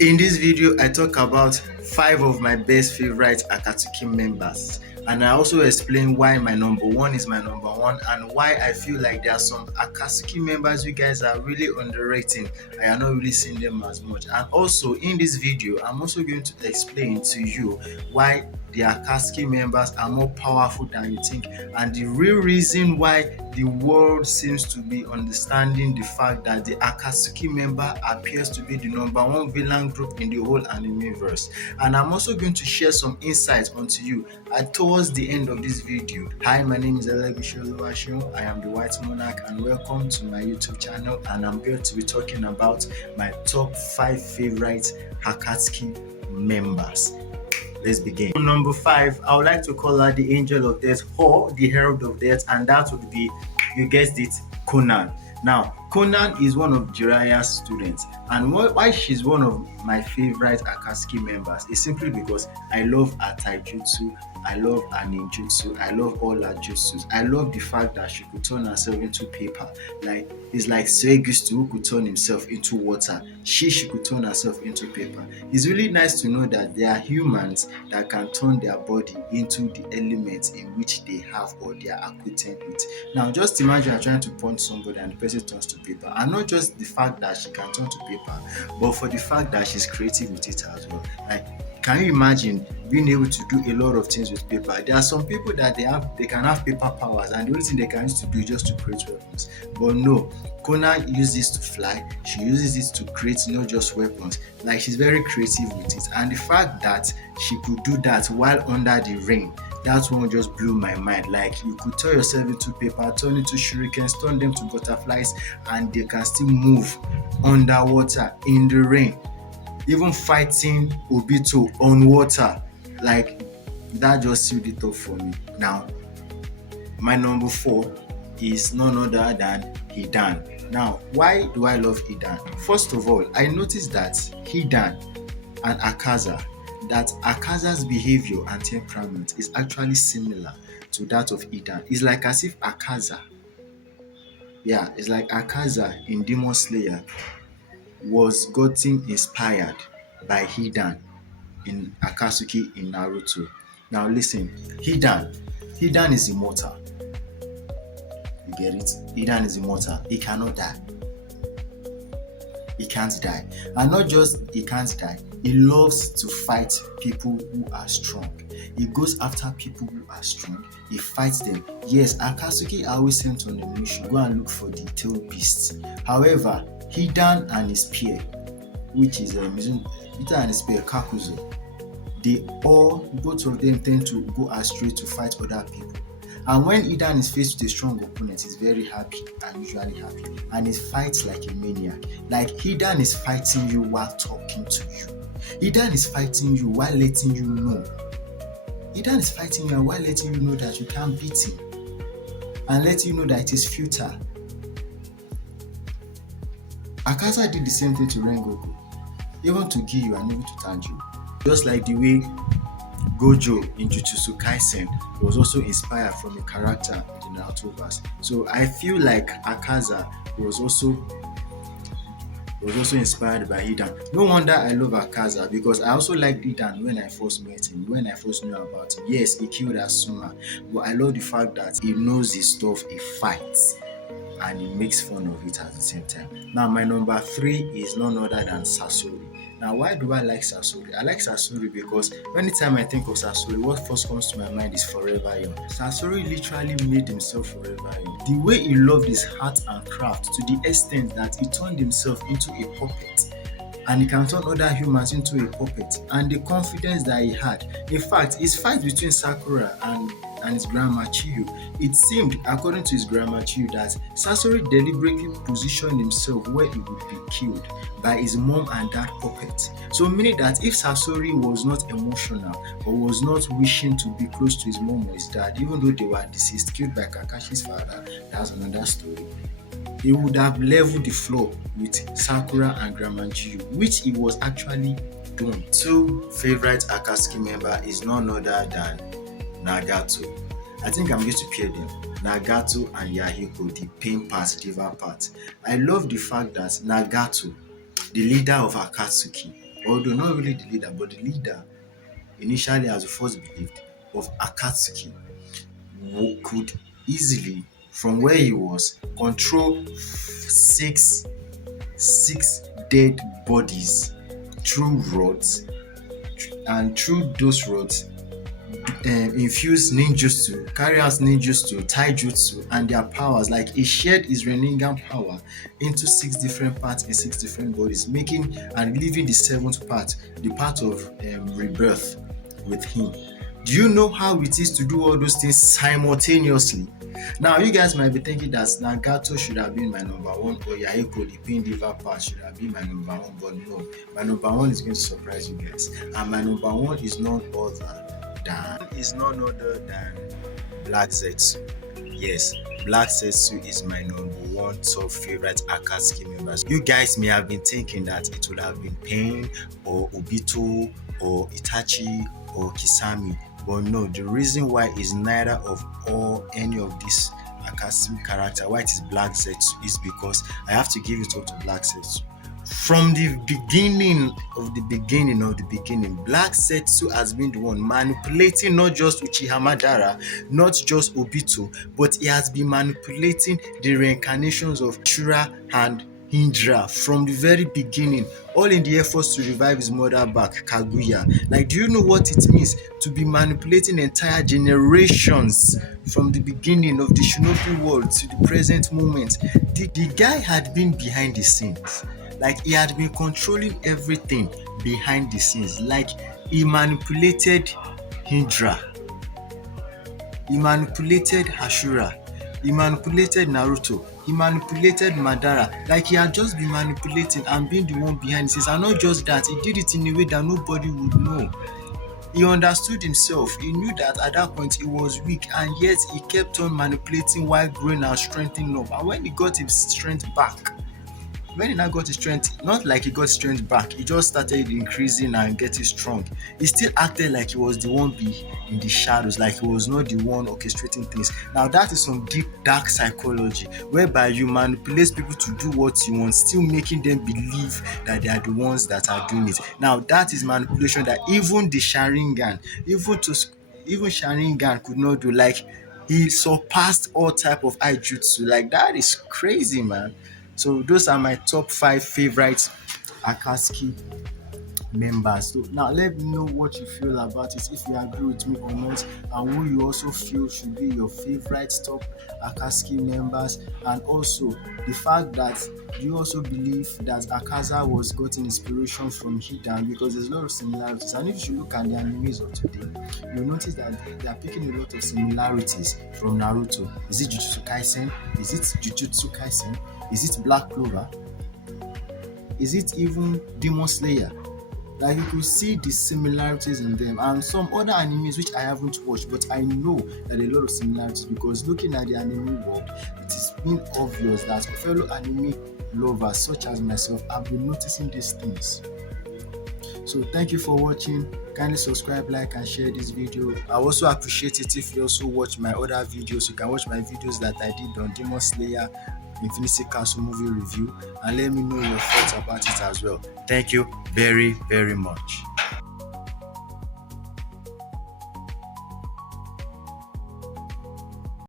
In this video, I talk about 5 of my best favorite Akatsuki members, and I also explain why my number one is my number one and why I feel like there are some Akatsuki members you guys are really underrating. I are not really seeing them as much. And also in this video, I'm also going to explain to you why the Akatsuki members are more powerful than you think, and the real reason why the world seems to be understanding the fact that the Akatsuki member appears to be the number one villain group in the whole anime-verse. And I'm also going to share some insights onto you towards the end of this video. Hi, my name is Oluwashun. I am the White Monarch, and welcome to my YouTube channel. And I'm going to be talking about my top 5 favorite Akatsuki members. Let's begin. Number 5, I would like to call her the Angel of Death or the Herald of Death, and that would be, you guessed it, Conan. Now, Conan is one of Jiraiya's students, and why she's one of my favorite Akatsuki members is simply because I love her taijutsu, I love her ninjutsu, I love all her jutsus. I love the fact that she could turn herself into paper. Like, it's like Suegustu who could turn himself into water. She could turn herself into paper. It's really nice to know that there are humans that can turn their body into the elements in which they have or they are acquainted with. Now, just imagine you're trying to punch somebody and the person turns to paper. And not just the fact that she can turn to paper, but for the fact that she's creative with it as well. Like, can you imagine being able to do a lot of things with paper? There are some people that they can have paper powers, and the only thing they can use to do is just to create weapons. But no, Kona uses to fly. She uses it to create not just weapons. Like, she's very creative with it, and the fact that she could do that while under the rain, that one just blew my mind. Like, you could turn yourself into paper, turn into shurikens, turn them to butterflies, and they can still move underwater in the rain. Even fighting Obito on water, like, that just sealed it up for me. Now, my number 4 is none other than Hidan. Now, why do I love Hidan? First of all, I noticed that Hidan and Akaza's behavior and temperament is actually similar to that of Hidan. It's like as if it's like Akaza in Demon Slayer was gotten inspired by Hidan in Akatsuki in Naruto. Now listen, Hidan is immortal. You get it? Hidan is immortal. He cannot die. He can't die. And not just he can't die, he loves to fight people who are strong. He goes after people who are strong. He fights them. Yes, Akatsuki are always sent on the mission, go and look for the tailed beasts. However, Hidan and his peer, which is Hidan and his peer Kakuzu, both of them tend to go astray to fight other people. And when Hidan is faced with a strong opponent, he's very happy and usually happy. And he fights like a maniac. Like, Hidan is fighting you while talking to you. Hidan is fighting you while letting you know. Hidan is fighting you while letting you know that you can't beat him. And letting you know that it is futile. Akaza did the same thing to Rengoku. Even to Giyu and even to Tanjiro. Just like the way Gojo in Jujutsu Kaisen was also inspired from a character in the Narutoverse. So I feel like Akaza was also inspired by Hidan. No wonder I love Akaza, because I also liked Hidan when I first met him, when I first knew about him. Yes, he killed Asuma, but I love the fact that he knows his stuff, he fights, and he makes fun of it at the same time. Now, my number 3 is none other than Sasori. Now, why do I like Sasori? I like Sasori because anytime I think of Sasori, what first comes to my mind is Forever Young. Sasori literally made himself forever young. The way he loved his art and craft to the extent that he turned himself into a puppet. And he can turn other humans into a puppet. And the confidence that he had. In fact, his fight between Sakura and his grandma Chiyo, it seemed, according to his grandma Chiyo, that Sasori deliberately positioned himself where he would be killed by his mom and dad puppet. So meaning that if Sasori was not emotional or was not wishing to be close to his mom or his dad, even though they were deceased, killed by Kakashi's father, that's another story. He would have leveled the floor with Sakura and Grandma Chiyo, which he was actually doing. 2 favorite Akatsuki member is none other than Nagato. I think I'm going to pair them. Nagato and Yahiko, the pain part, diva part. I love the fact that Nagato, the leader of Akatsuki, although not really the leader, but the leader initially, as we first believed, of Akatsuki, could easily, from where he was, control six dead bodies through rods, and through those rods infuse ninjutsu, carry out ninjutsu, taijutsu, and their powers. Like he shared his Rinnegan power into six different parts in six different bodies, making and leaving the seventh part, the part of rebirth, with him. Do you know how it is to do all those things simultaneously? Now, you guys might be thinking that Nagato should have been my number one, or Yaeko, the pain liver part, should have been my number one, but no, my number one is going to surprise you guys, and my number one is none other than Black Zetsu. Yes, Black Zetsu is my number one top favorite Akatsuki members. You guys may have been thinking that it would have been Pain or Obito or Itachi or Kisame, but no, the reason why is neither of any of these Akatsuki character, why it is Black Zetsu, is because I have to give it up to Black Zetsu. From the beginning of the beginning, Black Zetsu has been the one manipulating not just Uchiha Madara, not just Obito, but he has been manipulating the reincarnations of Shura and Hindra from the very beginning, all in the efforts to revive his mother back, Kaguya. Like, do you know what it means to be manipulating entire generations from the beginning of the Shinobi world to the present moment? The guy had been behind the scenes. Like, he had been controlling everything behind the scenes. Like, he manipulated Hindra, he manipulated Ashura, he manipulated Naruto, he manipulated Madara. Like, he had just been manipulating and being the one behind the scenes. And not just that, he did it in a way that nobody would know. He understood himself. He knew that at that point he was weak, and yet he kept on manipulating while growing and strengthening up. And when he got his strength back, when he now got his strength, not like he got strength back, he just started increasing and getting strong. He still acted like he was the one in the shadows, like he was not the one orchestrating things. Now, that is some deep, dark psychology, whereby you manipulate people to do what you want, still making them believe that they are the ones that are doing it. Now, that is manipulation that even the Sharingan, even Sharingan could not do. Like, he surpassed all type of Aijutsu. Like, that is crazy, man. So those are my top 5 favorite Akatsuki members. So now let me know what you feel about it, if you agree with me or not, and who you also feel should be your favorite top Akatsuki members, and also the fact that you also believe that Akaza was getting inspiration from Hidan, because there's a lot of similarities. And if you look at the animes of today, you'll notice that they are picking a lot of similarities from Naruto. Is it Jujutsu Kaisen? Is it Black Clover? Is it even Demon Slayer? Like, you could see the similarities in them, and some other animes which I haven't watched, but I know that a lot of similarities, because looking at the anime world, it is been obvious that fellow anime lovers such as myself have been noticing these things. So thank you for watching. Kindly subscribe, like, and share this video. I also appreciate it if you also watch my other videos. You can watch my videos that I did on Demon Slayer, Infinity Castle movie review, and let me know your thoughts about it as well. Thank you very, very much.